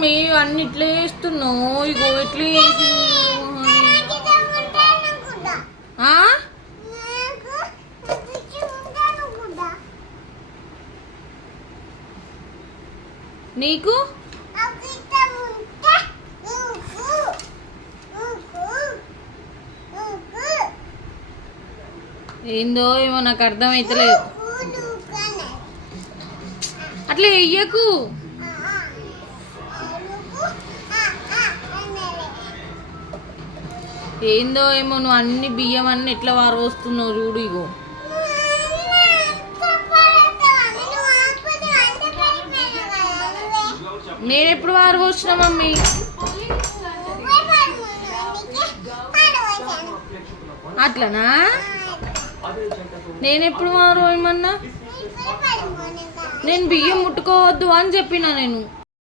mummy అన్ని ఇట్లా వేస్తున్నావు ఇగో ఇట్లా వేసి నీకు ఏందో ఏమో నాకు అర్థమైతలేదు అట్లా వెయ్యకు ఏందో ఏమో నువ్వు అన్ని బియ్యం అన్ని ఎట్లా వారవస్తున్నావు చూడు ఇగో నేను ఎప్పుడు వారవస్తున్నా మమ్మీ అట్లనా నేను ఎప్పుడు వారు ఏమన్నా నేను బియ్యం ముట్టుకోవద్దు అని చెప్పినా నేను